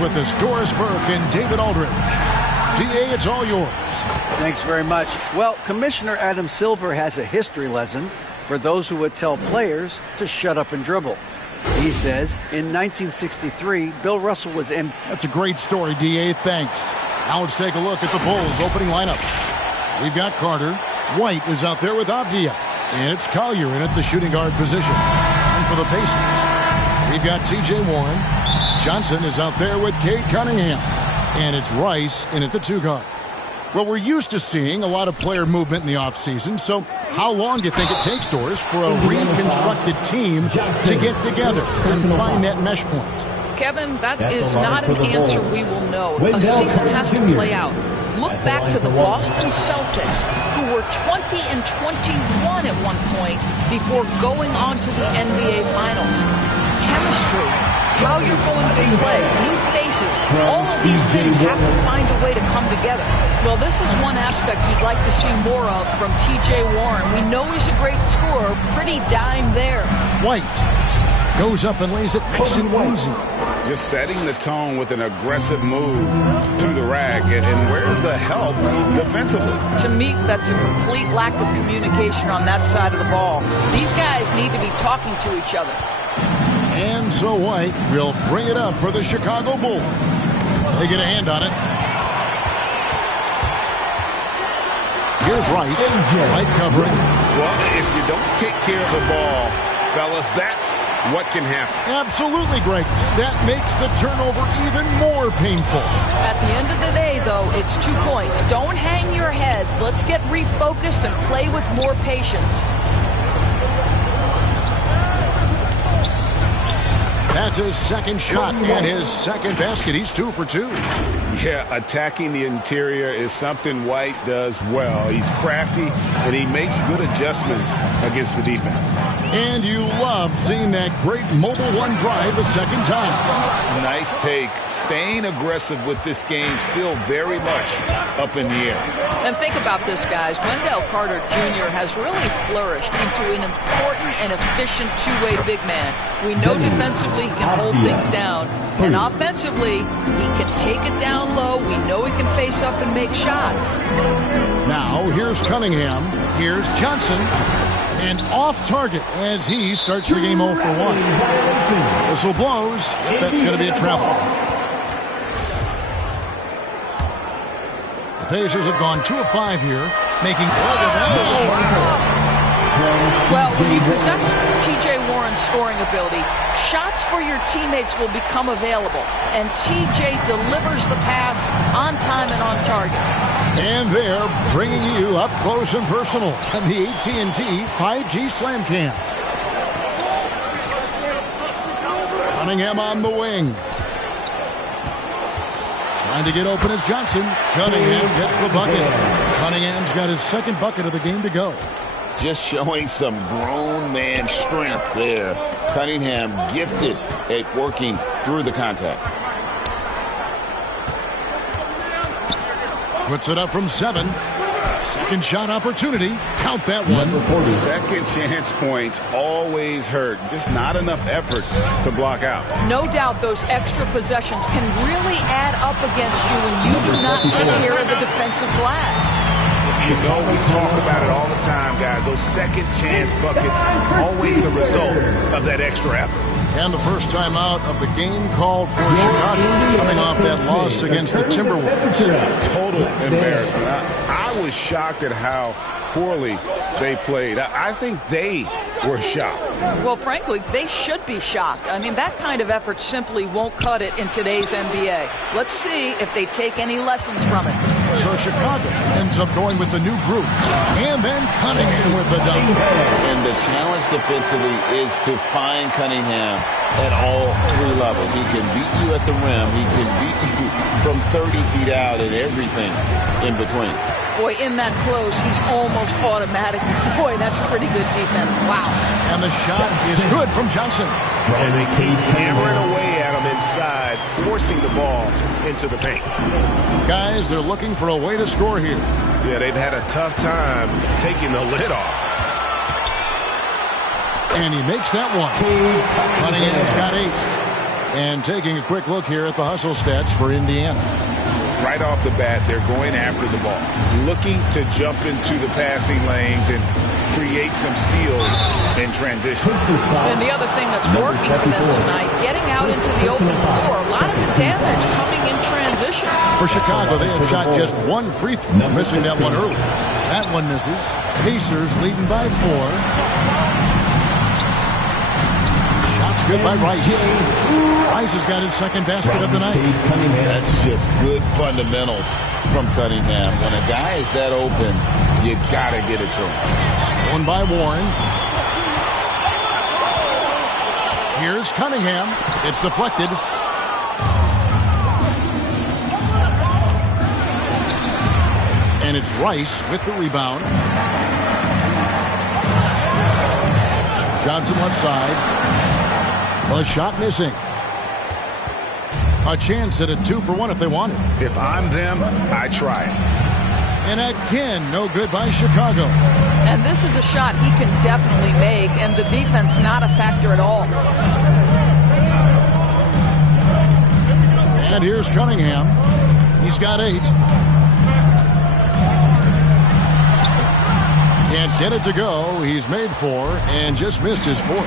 with us, Doris Burke and David Aldridge. DA, it's all yours. Thanks very much. Well, Commissioner Adam Silver has a history lesson for those who would tell players to shut up and dribble. He says in 1963, Bill Russell was in. That's a great story, DA. Thanks. Now let's take a look at the Bulls' opening lineup. We've got Carter. White is out there with Avdia. And it's Collier in at the shooting guard position. And for the Pacers, we've got T.J. Warren. Johnson is out there with Cade Cunningham. And it's Rice in at the 2 guard. Well, we're used to seeing a lot of player movement in the offseason, so how long do you think it takes, Doris, for a reconstructed team to get together and find that mesh point? Kevin, that is not an answer we will know. A season has to play out. Look back to the Boston Celtics, who were 20 and 21 at one point before going on to the NBA Finals. Chemistry, how you're going to play, new faces, all of these things have to find a way to come together. Well, this is one aspect you'd like to see more of from T.J. Warren. We know he's a great scorer, pretty dime there. White goes up and lays it nice and easy. Just setting the tone with an aggressive move to the rack. And where's the help defensively? To me, that's a complete lack of communication on that side of the ball. These guys need to be talking to each other. And so White will bring it up for the Chicago Bulls. They get a hand on it. Here's Rice. White covering. Well, if you don't take care of the ball, fellas, that's what can happen. Absolutely, Greg. That makes the turnover even more painful. At the end of the day, though, it's 2 points. Don't hang your heads. Let's get refocused and play with more patience. That's his second shot and his second basket. He's 2 for 2. Yeah, attacking the interior is something White does well. He's crafty, and he makes good adjustments against the defense. And you love seeing that great mobile one drive a second time. Nice take. Staying aggressive with this game, still very much up in the air. And think about this, guys. Wendell Carter Jr. has really flourished into an important and efficient two-way big man. We know defensively he can hold things down. And offensively, he can take it down low. We know he can face up and make shots. Now, here's Cunningham. Here's Johnson. And off target as he starts the game 0 for 1. Whistle blows. That's going to be a travel. The Pacers have gone 2 of 5 here, making Well, when you possess T.J. Warren's scoring ability, shots for your teammates will become available, and T.J. delivers the pass on time and on target. And they're bringing you up close and personal on the AT&T 5G Slam Cam. Cunningham on the wing. Trying to get open is Johnson. Cunningham gets the bucket. Cunningham's got his second bucket of the game to go. Just showing some grown man strength there. Cunningham gifted at working through the contact. Puts it up from 7. Second shot opportunity. Count that one. Second chance points always hurt. Just not enough effort to block out. No doubt those extra possessions can really add up against you when you do not take care of the defensive glass. You know, we talk about it all the time, guys. Those second chance buckets, always the result of that extra effort. And the first time out of the game called for Chicago, coming off that loss against the Timberwolves. Total embarrassment. I was shocked at how poorly they played. I think they were shocked. Well, frankly, they should be shocked. I mean, that kind of effort simply won't cut it in today's NBA. Let's see if they take any lessons from it. So Chicago ends up going with the new group. And then Cunningham with the dunk. And the challenge defensively is to find Cunningham at all 3 levels. He can beat you at the rim. He can beat you from 30 feet out and everything in between. Boy, in that close, he's almost automatic. Boy, that's pretty good defense. Wow. And the shot is good from Johnson. And they keep hammering away at him inside, forcing the ball into the paint. Guys, they're looking for a way to score here. Yeah, they've had a tough time taking the lid off. And he makes that one. Cunningham's got 8. And taking a quick look here at the hustle stats for Indiana. Right off the bat, they're going after the ball, looking to jump into the passing lanes and create some steals in transition. And the other thing that's working for them tonight, getting out into the open floor. A lot of the damage coming in transition. For Chicago, they have shot just one free throw, missing that one early. That one misses. Pacers leading by 4. Shots good by Rice. Rice has got his second basket of the night. That's just good fundamentals from Cunningham. When a guy is that open, you got to get it to him. Stolen by Warren. Here's Cunningham. It's deflected. And it's Rice with the rebound. Johnson left side. A shot missing. A chance at a 2-for-1 if they want it. If I'm them, I try it. And again, no good by Chicago. And this is a shot he can definitely make, and the defense not a factor at all. And here's Cunningham. He's got 8. Can't get it to go. He's made 4 and just missed his 4th.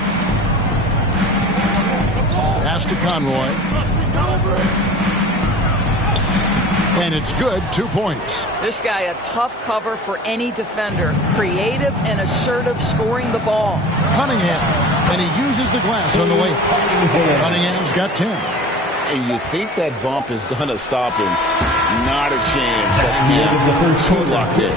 Pass to Conroy. And it's good. 2 points. This guy a tough cover for any defender. Creative and assertive scoring the ball. Cunningham. And he uses the glass on the way. Cunningham's got 10. And you think that bump is going to stop him. Not a chance. But too locked in.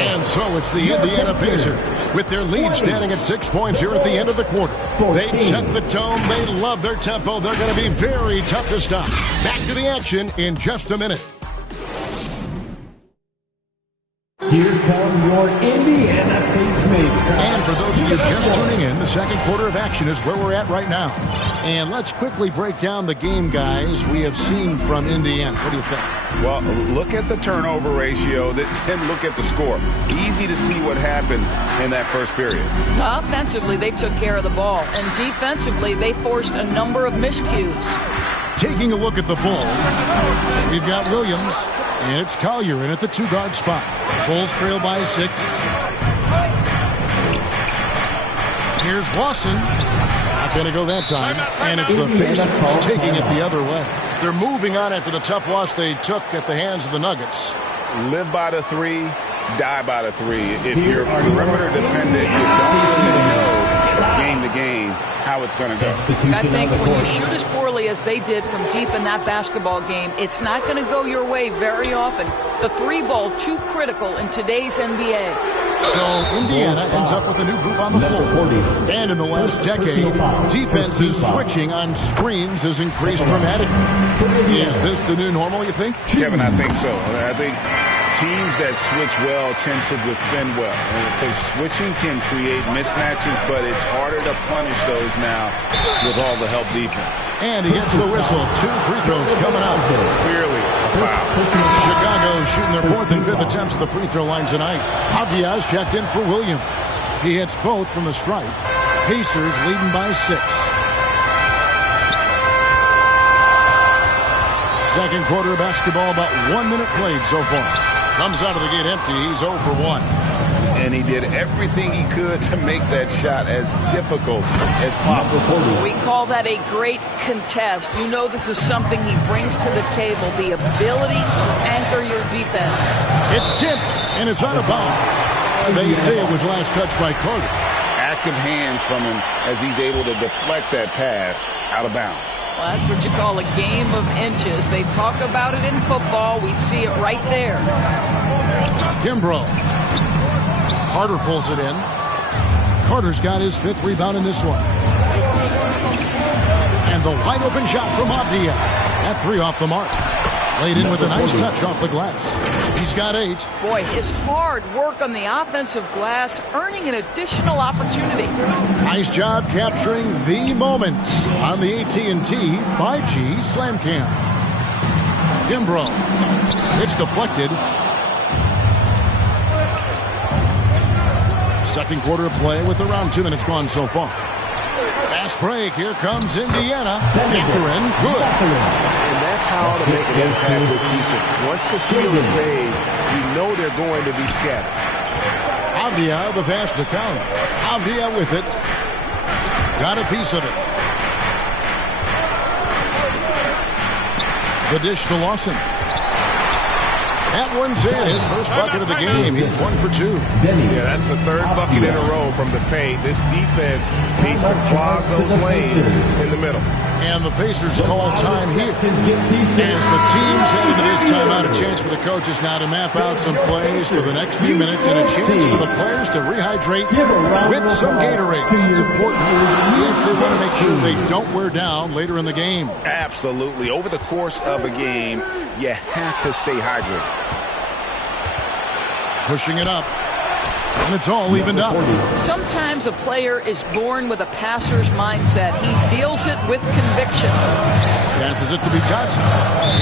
And so it's the Indiana Pacers with their lead standing at 6 points here at the end of the quarter. They've set the tone. They love their tempo. They're going to be very tough to stop. Back to the action in just a minute. Here come your Indiana Pacemates. And for those of you just tuning in, the second quarter of action is where we're at right now. And let's quickly break down the game, guys, we have seen from Indiana. What do you think? Well, look at the turnover ratio, then look at the score. Easy to see what happened in that first period. Offensively, they took care of the ball. And defensively, they forced a number of miscues. Taking a look at the Bulls, we've got Williams, and it's Collier in at the 2-guard spot. Bulls trail by 6. Here's Lawson. Not going to go that time. And it's the Pacers taking it the other way. They're moving on after the tough loss they took at the hands of the Nuggets. Live by the 3, die by the 3. If you're perimeter dependent, you don't really know game to game how it's going to go. I think when you shoot as poorly as they did from deep in that basketball game, it's not going to go your way very often. The 3 ball too critical in today's NBA. So Indiana ends up with a new group on the floor. And in the last decade, defenses switching on screens has increased dramatically. Is this the new normal, you think? Kevin, I think so. I think teams that switch well tend to defend well. Because switching can create mismatches, but it's harder to punish those now with all the help defense. And he gets the whistle. 2 free throws coming out. Clearly a foul. Chicago shooting their 4th and 5th attempts at the free throw line tonight. Avdia's checked in for Williams. He hits both from the stripe. Pacers leading by 6. Second quarter of basketball, about 1 minute played so far. Comes out of the gate empty. He's 0 for 1. And he did everything he could to make that shot as difficult as possible. We call that a great contest. You know this is something he brings to the table, the ability to anchor your defense. It's tipped, and it's out of bounds. They say it was last touched by Carter. Active hands from him as he's able to deflect that pass out of bounds. Well, that's what you call a game of inches. They talk about it in football. We see it right there. Kimbrough. Carter pulls it in. Carter's got his 5th rebound in this one. And the wide open shot from Avdia. That 3 off the mark. Laid in with a nice touch off the glass. He's got 8. Boy, his hard work on the offensive glass, earning an additional opportunity. Nice job capturing the moment on the AT&T 5G Slam Cam. Kimbrough. It's deflected. Second quarter of play with around 2 minutes gone so far. Fast break. Here comes Indiana. Catherine, good. And that's how to make an impact with defense. Once the steal is made, you know they're going to be scattered. Avdia, the pass to Count. Avdia with it. Got a piece of it. The dish to Lawson. That one's in. His first bucket of the game. He's 1 for 2. Yeah, that's the third bucket in a row from the paint. This defense needs to clog those lanes in the middle. And the Pacers call time here. As the teams head into this timeout, a chance for the coaches now to map out some plays for the next few minutes and a chance for the players to rehydrate with some Gatorade. It's important if they want to make sure they don't wear down later in the game. Absolutely. Over the course of a game, you have to stay hydrated. Pushing it up. And it's all evened up. Sometimes a player is born with a passer's mindset. He deals it with conviction. Passes it to be touched.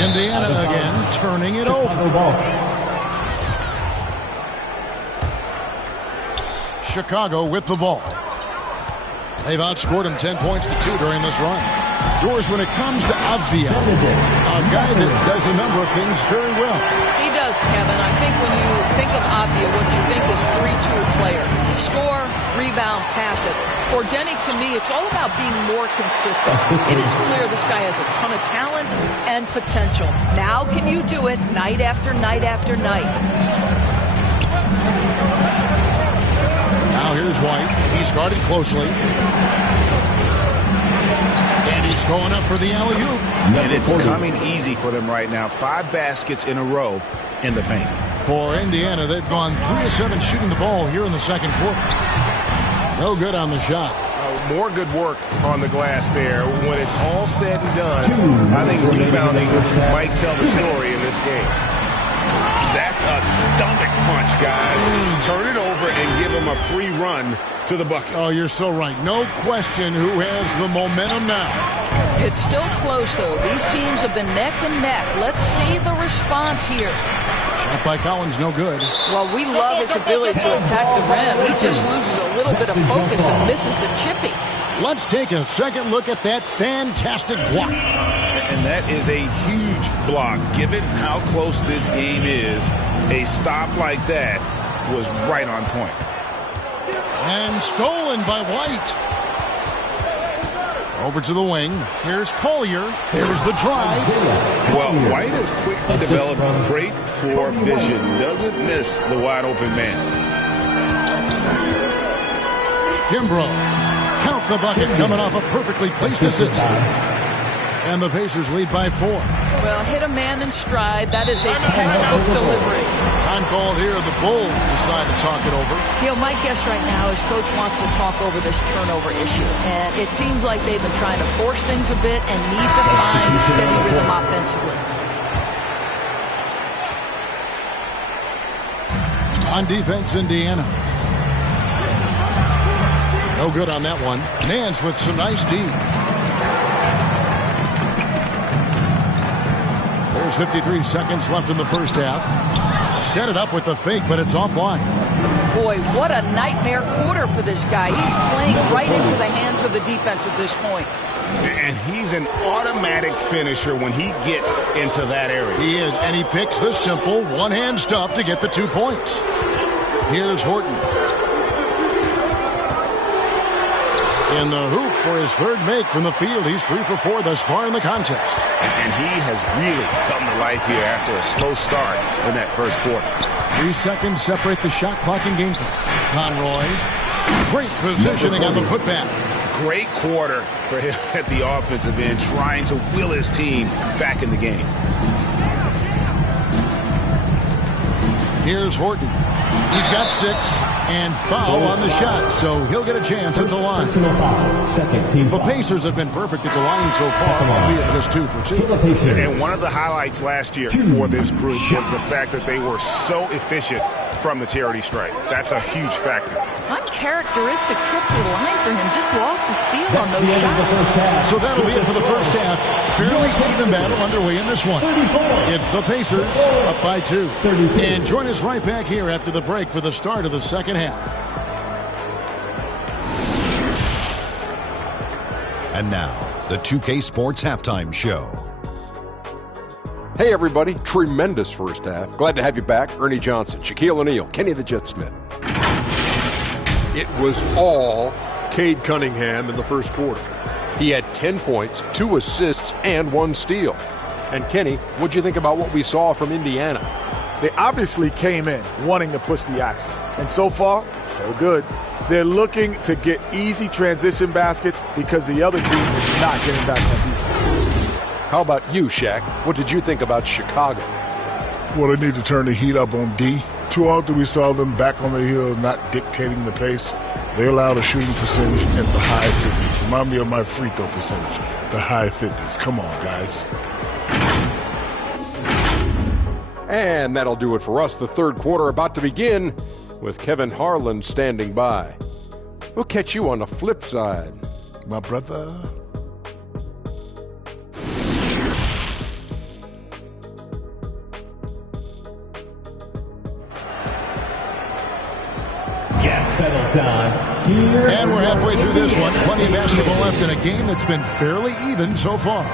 Indiana again turning it over. Chicago with the ball. They've outscored him 10 points to 2 during this run. Doors, when it comes to Avdia, a guy that does a number of things very well. He does, Kevin. I think when you think of Avdia, what you think is 3-tool player. Score, rebound, pass it. For Denny, to me, it's all about being more consistent. It is clear this guy has a ton of talent and potential. Now can you do it night after night after night? Now here's White. He's guarded closely. And he's going up for the alley-oop. And it's coming easy for them right now. 5 baskets in a row in the paint. For Indiana, they've gone 3 of 7 shooting the ball here in the second quarter. No good on the shot. More good work on the glass there. When it's all said and done, I think rebounding might tell the story in this game. That's a stomach punch, guys. Turn it over and give him a free run to the bucket. Oh, you're so right. No question who has the momentum now. It's still close, though. These teams have been neck and neck. Let's see the response here. Shot by Collins, no good. Well, we love his ability to attack the rim. He just loses a little bit of focus and misses the chippy. Let's take a second look at that fantastic block. And that is a huge block. Given how close this game is, a stop like that was right on point. And stolen by White. Over to the wing. Here's Collier. There's the drive. Well, White has quickly developed great floor vision. Doesn't miss the wide open man. Kimbrough. Count the bucket coming off a perfectly placed assist. And the Pacers lead by 4. Well, hit a man in stride. That is a textbook delivery. Time called here. The Bulls decide to talk it over. You know, my guess right now is Coach wants to talk over this turnover issue. And it seems like they've been trying to force things a bit and need to find a steady rhythm offensively. On defense, Indiana. No good on that one. Nance with some nice D. There's 53 seconds left in the first half. Set it up with the fake, but it's offline. Boy, what a nightmare quarter for this guy. He's playing right into the hands of the defense at this point. And he's an automatic finisher when he gets into that area. He is, and he picks the simple one-hand stuff to get the 2 points. Here's Horton. In the hoop for his third make from the field. He's 3 for 4 thus far in the contest. And he has really come to life here after a slow start in that first quarter. 3 seconds separate the shot clock and game clock. Conroy. Great positioning on the putback. Great quarter for him at the offensive end, trying to will his team back in the game. Here's Horton. He's got 6 and foul on the shot, so he'll get a chance at the line. The Pacers have been perfect at the line so far, albeit just 2 for 2. And one of the highlights last year for this group was the fact that they were so efficient from the charity stripe. That's a huge factor. Uncharacteristic trip to the line for him. Just lost his feel on those shots. So that'll be it for the first half. Fairly even battle underway in this one. It's the Pacers up by 2. And join us right back here after the break for the start of the second half. And now, the 2K Sports Halftime Show. Hey everybody, tremendous first half. Glad to have you back. Ernie Johnson, Shaquille O'Neal, Kenny the Jet Smith. It was all Cade Cunningham in the first quarter. He had 10 points, 2 assists, and 1 steal. And Kenny, what'd you think about what we saw from Indiana? They obviously came in wanting to push the action. And so far, so good. They're looking to get easy transition baskets because the other team is not getting back on defense. How about you, Shaq? What did you think about Chicago? Well, they need to turn the heat up on D. Too often we saw them back on the hill, not dictating the pace. They allowed a shooting percentage in the high 50s. Remind me of my free throw percentage, the high 50s. Come on, guys. And that'll do it for us. The third quarter about to begin with Kevin Harlan standing by. We'll catch you on the flip side. My brother. Gas pedal time. And we're halfway through this one. Plenty of basketball left in a game that's been fairly even so far.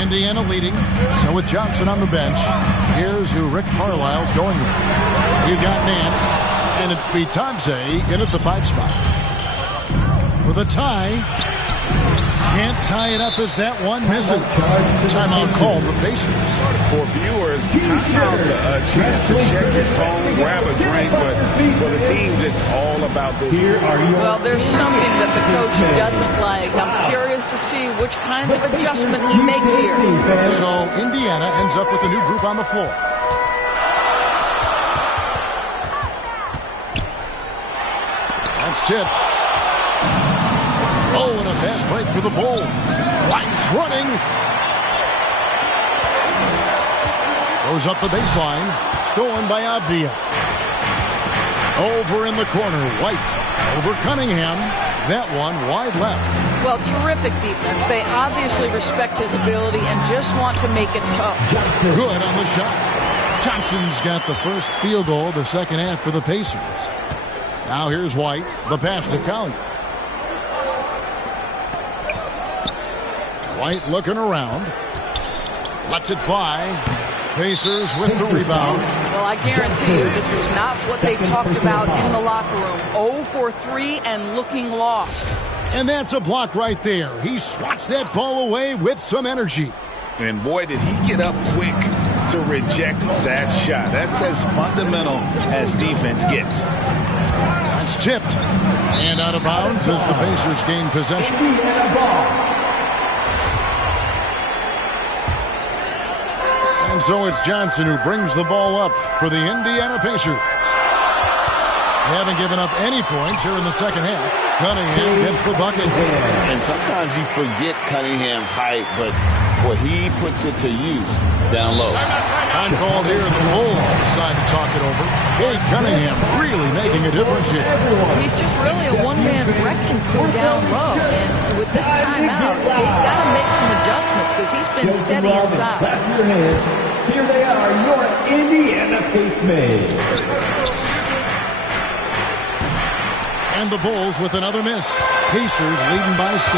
Indiana leading, so with Johnson on the bench, here's who Rick Carlisle's going with. You've got Nance, and it's Bitadze in at the 5 spot. For the tie. Can't tie it up as that one misses. Timeout called the Pacers. For viewers, timeout's a chance to check your phone, grab a drink, but for the team, it's all about this. Well, there's something that the coach doesn't like. I'm curious to see which kind of adjustment he makes here. So Indiana ends up with a new group on the floor. That's tipped. Oh, and a fast break for the Bulls. White's running. Goes up the baseline. Stolen by Avdia. Over in the corner. White over Cunningham. That one wide left. Well, terrific defense. They obviously respect his ability and just want to make it tough. Good on the shot. Johnson's got the first field goal of the second half for the Pacers. Now here's White. The pass to Collier. White looking around. Lets it fly. Pacers with the rebound. Well, I guarantee you this is not what they talked about in the locker room. 0 for 3 and looking lost. And that's a block right there. He swats that ball away with some energy. And boy, did he get up quick to reject that shot. That's as fundamental as defense gets. That's tipped. And out of bounds as the Pacers gain possession. And so it's Johnson who brings the ball up for the Indiana Pacers. They haven't given up any points here in the second half. Cunningham gets the bucket. And sometimes you forget Cunningham's height, but boy, he puts it to use down low. Time called here, and the Bulls decide to talk it over. Cade Cunningham really making a difference here. He's just really a one-man wrecking crew down low. And with this timeout, they've got to make some adjustments because he's been steady inside. Here they are, your Indiana Pacemates. And the Bulls with another miss. Pacers leading by 6.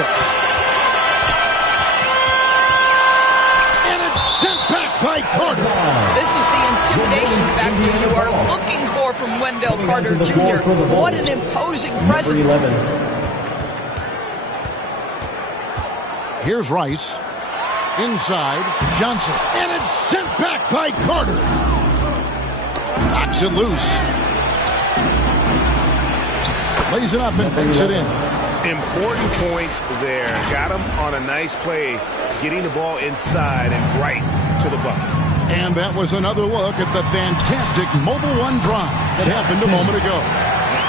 And it's sent back by Carter. This is the intimidation factor you are looking for from Wendell Carter Jr. What an imposing presence. Here's Rice. Inside, Johnson. And it's sent back by Carter. Knocks it loose. Lays it up and banks it in. Important points there. Got him on a nice play, getting the ball inside and right to the bucket. And that was another look at the fantastic Mobile One drive that happened a moment ago.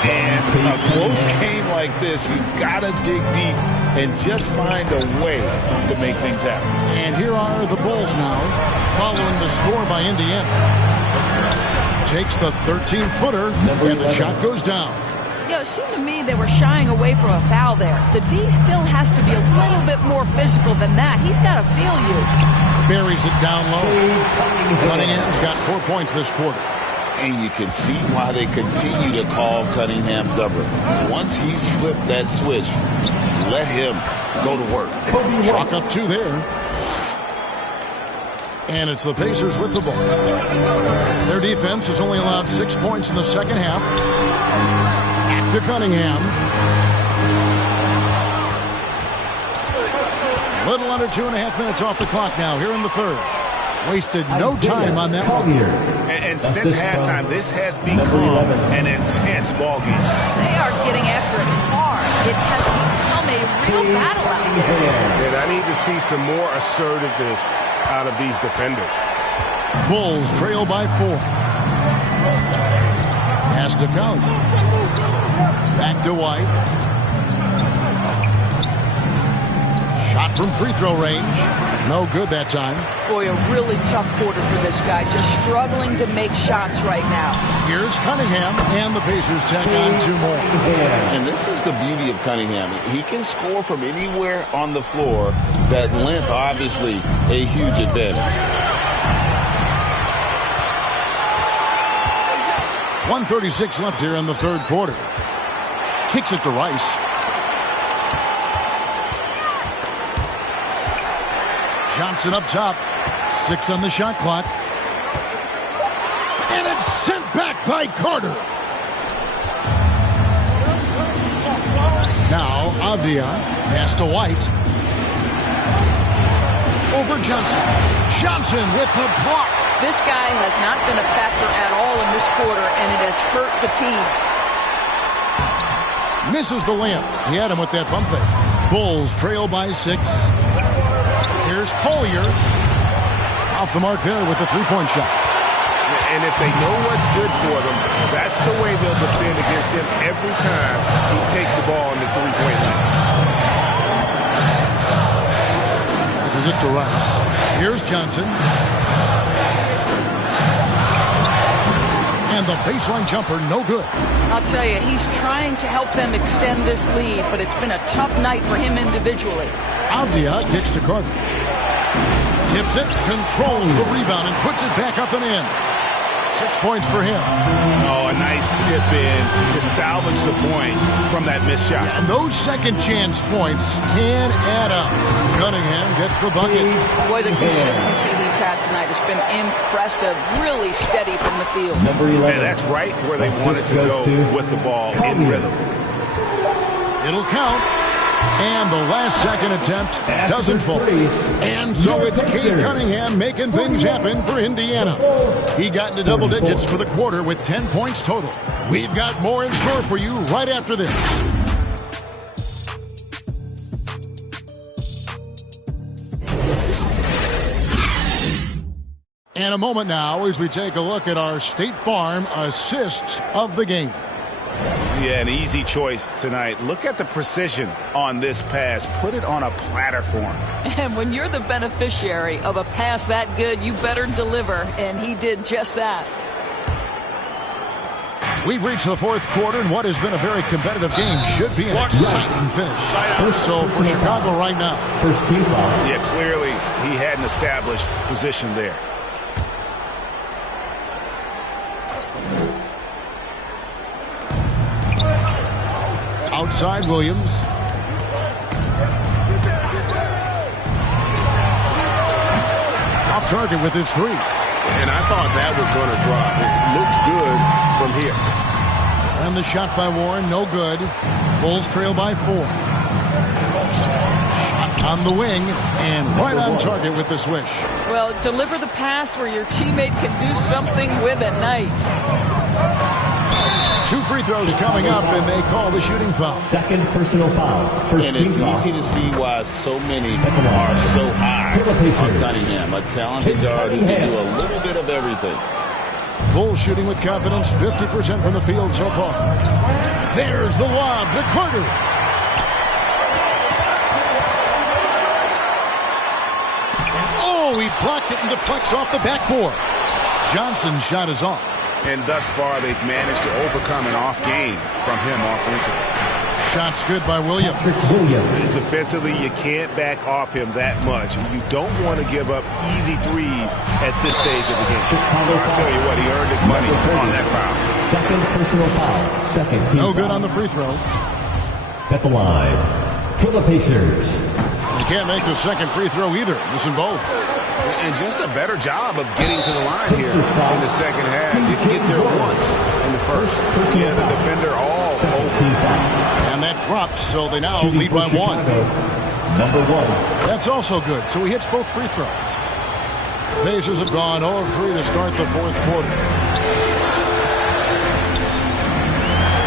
And a close game like this, you got to dig deep and just find a way to make things happen. And here are the Bulls now, following the score by Indiana. Takes the 13-footer, and the shot goes down. You know, it seemed to me they were shying away from a foul there. The D still has to be a little bit more physical than that. He's got to feel you. Buries it down low. Cunningham's got 4 points this quarter. And you can see why they continue to call Cunningham's number. Once he's flipped that switch, let him go to work. Chalk up 2 there. And it's the Pacers with the ball. Their defense has only allowed 6 points in the second half. Back to Cunningham. A little under 2.5 minutes off the clock now here in the third. Wasted no time on that one. And since halftime, this has become an intense ball game. They are getting after it hard. It has become a real battle out there. And I need to see some more assertiveness out of these defenders. Bulls trail by 4. Pass to Cade. Back to White. Shot from free throw range. No good that time. Boy, a really tough quarter for this guy. Just struggling to make shots right now. Here's Cunningham, and the Pacers tack on 2 more. And this is the beauty of Cunningham. He can score from anywhere on the floor. That length, obviously, a huge advantage. 1:36 left here in the third quarter. Kicks it to Rice. Johnson up top. 6 on the shot clock. And it's sent back by Carter. Now Avdia. Pass to White. Over Johnson. Johnson with the block. This guy has not been a factor at all in this quarter, and it has hurt the team. Misses the layup. He had him with that pump fake. Bulls trail by 6. Here's Collier. Off the mark there with the 3-point shot. And if they know what's good for them, that's the way they'll defend against him every time he takes the ball in the 3-point line. This is it to Rice. Here's Johnson. And the baseline jumper, no good. I'll tell you, he's trying to help them extend this lead, but it's been a tough night for him individually. Avdia kicks to Carter. Tips it, controls the rebound, and puts it back up and in. 6 points for him. Oh, a nice tip in to salvage the points from that missed shot. And those second chance points can add up. Cunningham gets the bucket. Boy, the consistency he's had tonight has been impressive. Really steady from the field. And that's right where they wanted to go with the ball in rhythm. It'll count. And the last second attempt doesn't fall. And so it's Cade Cunningham making things happen for Indiana. He got into double digits for the quarter with 10 points total. We've got more in store for you right after this. And a moment now as we take a look at our State Farm assists of the game. Yeah, an easy choice tonight. Look at the precision on this pass. Put it on a platter for him. And when you're the beneficiary of a pass that good, you better deliver. And he did just that. We've reached the fourth quarter, and what has been a very competitive game should be an exciting finish. So for Chicago right now. First team foul. Yeah, clearly he had an established position there. Outside Williams. Off target with his 3. And I thought that was going to drop. It looked good from here. And the shot by Warren, no good. Bulls trail by 4. Shot on the wing and right on target with the swish. Well, deliver the pass where your teammate can do something with it. Nice. 2 free throws coming up, and they call the shooting foul. Second personal foul. First and it's easy to see why so many are so high on Cunningham. A talented guard who can do a little bit of everything. Bulls shooting with confidence, 50% from the field so far. There's the lob to Carter. And he blocked it and deflects off the backboard. Johnson's shot is off. And thus far, they've managed to overcome an off game from him offensively. Shot's good by Williams. Defensively, you can't back off him that much. You don't want to give up easy threes at this stage of the game. I'll tell you what, he earned his money on that foul. Second personal foul. Second team No good foul. on the free throw. At the line for the Pacers. You can't make the second free throw either. Missing both. And just a better job of getting to the line here in the second half. Didn't get there once in the first. Yeah, the defender all over. And that drops, so they now lead by one. Number 1. That's also good, so he hits both free throws. The Pacers have gone 0 of 3 to start the fourth quarter.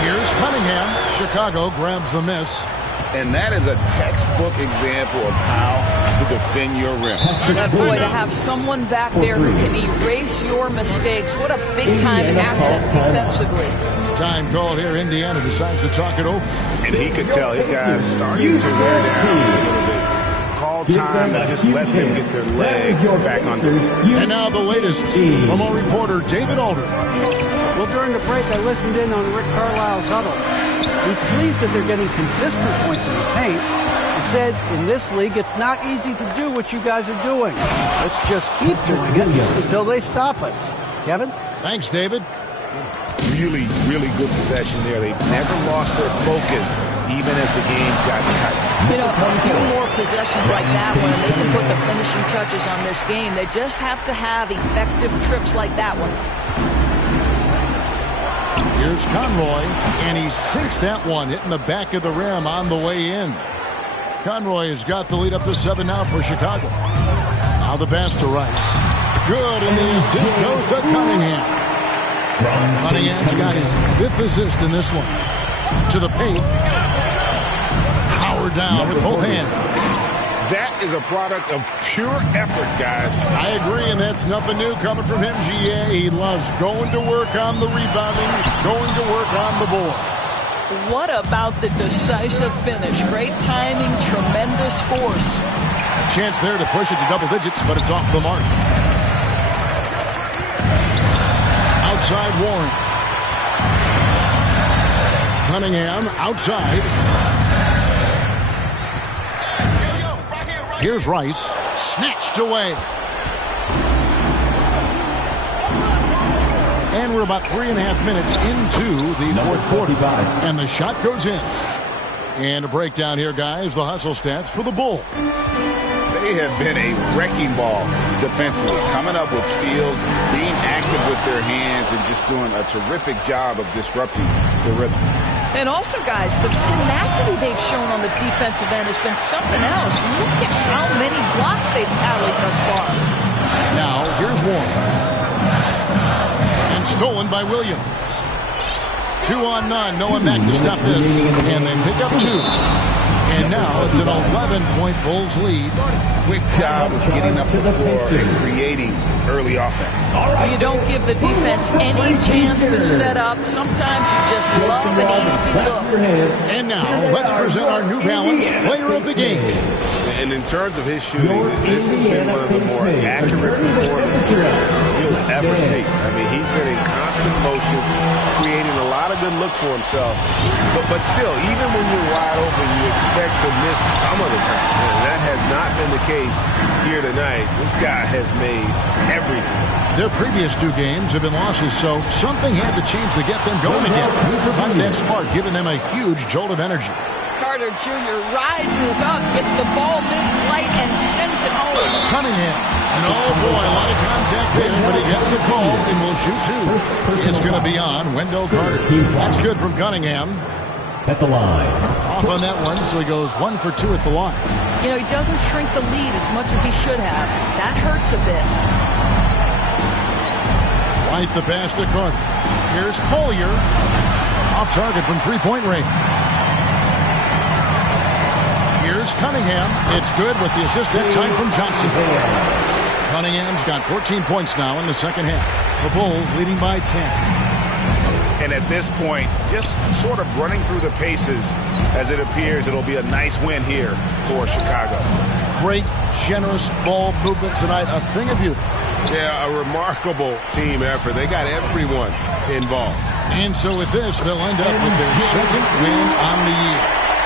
Here's Cunningham. Chicago grabs the miss. And that is a textbook example of how to defend your rim. But boy, to have someone back there who can erase your mistakes, what a big-time asset defensively. Time call here. Indiana decides to talk it over. And he could tell his guys starting to wear down a little bit. Call time and just let them get their legs back under. And now the latest from our reporter, David Alder. Well, during the break, I listened in on Rick Carlisle's huddle. He's pleased that they're getting consistent points in the paint. He said, in this league, it's not easy to do what you guys are doing. Let's just keep doing it until they stop us. Kevin? Thanks, David. Really, really good possession there. They've never lost their focus, even as the game's gotten tight. You know, a few more possessions like that one, and they can put the finishing touches on this game. They just have to have effective trips like that one. Here's Conroy, and he sinks that one, hitting the back of the rim on the way in. Conroy has got the lead up to 7 now for Chicago. Now the pass to Rice. Good, and the assist goes to Cunningham. Cunningham's got his 5th assist in this one. To the paint. Howard down with both hands. That is a product of pure effort, guys. I agree, and that's nothing new coming from him, GA. He loves going to work on the rebounding, going to work on the boards. What about the decisive finish? Great timing, tremendous force. A chance there to push it to double digits, but it's off the mark. Outside Warren. Cunningham outside. Here's Rice, snatched away. And we're about 3.5 minutes into the fourth quarter. And the shot goes in. And a breakdown here, guys. The hustle stats for the Bulls. They have been a wrecking ball defensively, coming up with steals, being active with their hands, and just doing a terrific job of disrupting the rhythm. And also, guys, the tenacity they've shown on the defensive end has been something else. Look at how many blocks they've tallied thus far. Now, here's Warren. And stolen by Williams. 2 on none. No one back to stop this. And they pick up 2. And now it's an 11-point Bulls lead. Quick job of getting up the floor and creating early offense. You don't give the defense any chance to set up. Sometimes you just love an easy look. And now, let's present our New Balance Player of the Game. And in terms of his shooting, this has been one of the more accurate performances you'll ever see. I mean, he's been in constant motion, creating a lot of good looks for himself. But still, even when you're wide open, you expect to miss some of the time. And that has not been the case here tonight. This guy has made everything. Their previous 2 games have been losses, so something had to change to get them going again. He provided that spark, giving them a huge jolt of energy. Carter Jr. rises up, gets the ball mid-flight, and sends it home. Cunningham. And oh boy, a lot of contact there, but he gets the call and will shoot 2. It's going to be on Wendell Carter. That's good from Cunningham. At the line. Off on that one, so he goes 1 for 2 at the line. You know, he doesn't shrink the lead as much as he should have. That hurts a bit. Right the pass to Carter. Here's Collier. Off target from 3-point range. Here's Cunningham. It's good with the assist that time from Johnson. Cunningham's got 14 points now in the second half. The Bulls leading by 10. And at this point, just sort of running through the paces, as it appears it'll be a nice win here for Chicago. Great, generous ball movement tonight. A thing of beauty. Yeah, a remarkable team effort. They got everyone involved. And so with this, they'll end up with their second win on the year.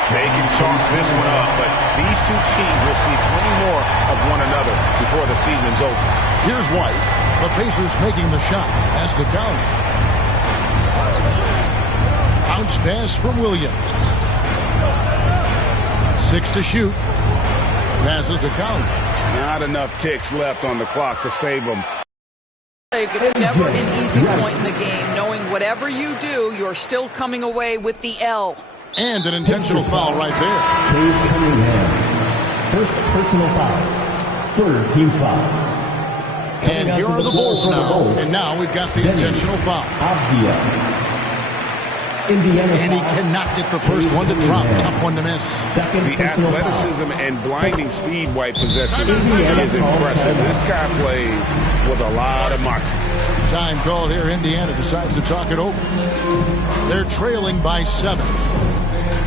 They can chalk this one up, but these two teams will see plenty more of one another before the season's over. Here's White. The Pacers making the shot. Pass to Collins. Bounce pass from Williams. 6 to shoot. Passes to Collins. Not enough ticks left on the clock to save them. It's never an easy point in the game, knowing whatever you do, you're still coming away with the L. And an intentional foul right there. Cade Cunningham. First personal foul. Third team foul. And here are the Bulls now. And now we've got the intentional foul. Indiana and he cannot get the first one to drop. Tough one to miss. The athleticism and blinding speed White possesses is impressive. This guy plays with a lot of moxie. Time called here. Indiana decides to talk it over. They're trailing by 7.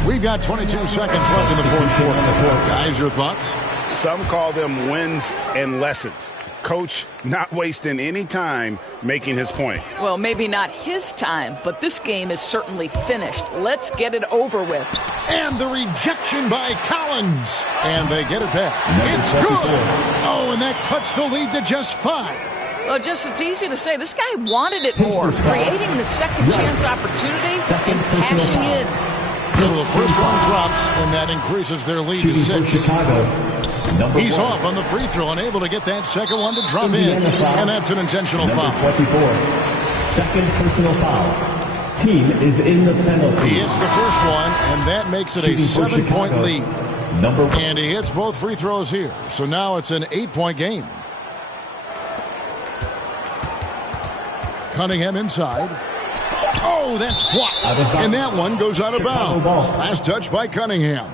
We've got 22 seconds left in the fourth quarter. Guys, your thoughts? Some call them wins and lessons. Coach not wasting any time making his point. Well, maybe not his time, but this game is certainly finished. Let's get it over with. And the rejection by Collins. And they get it back. It's good. Oh, and that cuts the lead to just 5. Well, it's easy to say. This guy wanted it more, creating the second chance opportunity and cashing in. So the first one drops, and that increases their lead to 6. He's off on the free throw, unable to get that second one to drop in. And that's an intentional foul. 24. Second personal foul. Team is in the penalty. He hits the first one, and that makes it a 7-point lead. And he hits both free throws here. So now it's an 8-point game. Cunningham inside. Oh, that's blocked. And that one goes out of bounds. Last touch by Cunningham.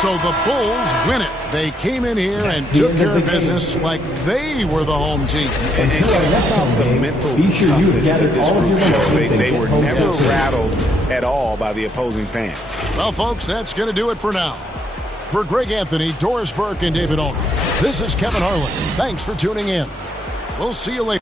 So the Bulls win it. They came in here and took care of business like they were the home team. And check out the mental toughness that this group showed. They were never rattled at all by the opposing fans. Well, folks, that's going to do it for now. For Greg Anthony, Doris Burke, and David Olney, this is Kevin Harlan. Thanks for tuning in. We'll see you later.